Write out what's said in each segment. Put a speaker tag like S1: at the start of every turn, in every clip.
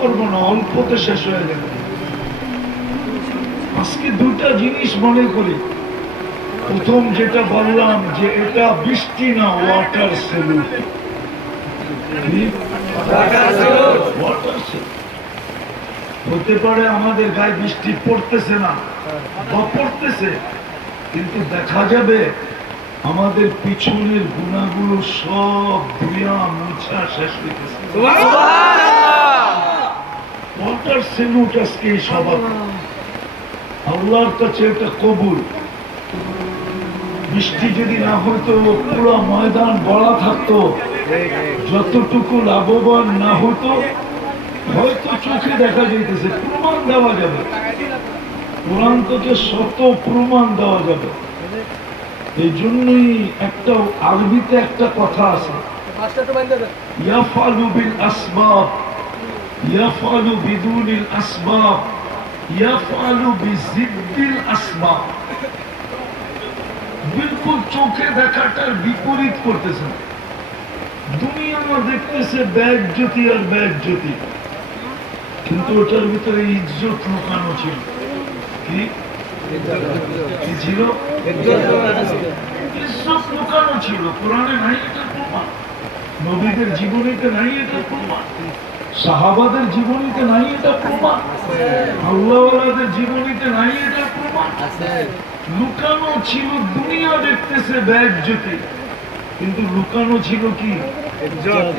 S1: করব না অল্পতে শেষ হয়ে যাবে। আজকে দুইটা জিনিস মনে করি। প্রথম যেটা বললাম যে এটা বৃষ্টি না ওয়াটার সেলুট হতে পারে আমাদের গায়ে বৃষ্টি পড়তেছে না বা পড়তেছে কিন্তু দেখা যাবে আমাদের পিছনের গুণাগুলো সব ধুয়া মুছা শেষ হইতেছে। ওয়াটার সেলুট আজকে এই সভা। আল্লাহর কাছে এটা কবুল। বৃষ্টি যদি না হতো পুরো ময়দান বড়া থাকতো। যতটুকু লাভবান না হতো হয়তো চোখে দেখা যাইতেছে প্রমাণ দেওয়া যাবে। কোরআন থেকে শত প্রমাণ দেওয়া যাবে। এই জন্যই একটা আরবিতে একটা কথা আছে। ইয়াফালু বিল আসবাব। ইয়াফালু বিদুনিল আসবাব ইয়াফালু বিজিদ্দিল আসবাব বিলকুল চোখে দেখাটার বিপরীত করতেছে। দুনিয়া দেখতেছে ব্যাগ জ্যোতি আর ব্যাগ জ্যোতি। কিন্তু ওটার ভিতরে ইজ্জত লুকানো ছিল। কি? ছিল? ইজ্জত লুকানো ছিল। কোরআনে নাই এটা প্রমাণ। নবীদের জীবনীতে নাই এটা প্রমাণ। সাহাবাদের জীবনীতে নাই এটা প্রমাণ। আল্লাহওয়ালাদের জীবনীতে নাই এটা প্রমাণ। লুকানো ছিল দুনিয়া দেখতেছে ব্যাগ জ্যোতি কিন্তু লুকানো ছিল কি?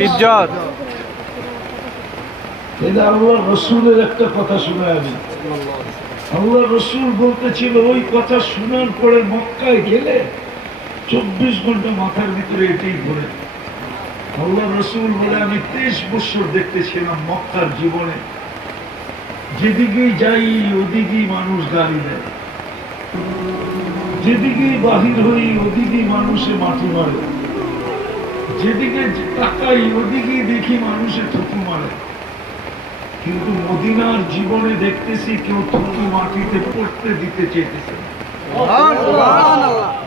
S2: ইজ্জত।
S1: এটা আল্লাহ রসুলের একটা কথা শুনে আমি। আল্লাহ রসুল বলতেছিল ওই কথা শোনার পরে মক্কায় গেলে চব্বিশ ঘণ্টা মাথার ভিতরে এটাই ঘুরে। আল্লাহ রসুল বলে, আমি তেইশ বছর দেখতেছিলাম মক্কার জীবনে। যেদিকেই যাই, ওদিকেই মানুষ গালি দেয়। যেদিকেই বাহির হই, ওদিকেই মানুষে মাটি মারে। যেদিকে তাকাই, ওদিকেই দেখি মানুষে থুতু মারে। কিন্তু মদিনার জীবনে দেখতেছি কেউ থুতু মাটিতে পড়তে দিতে চেয়েছে। না।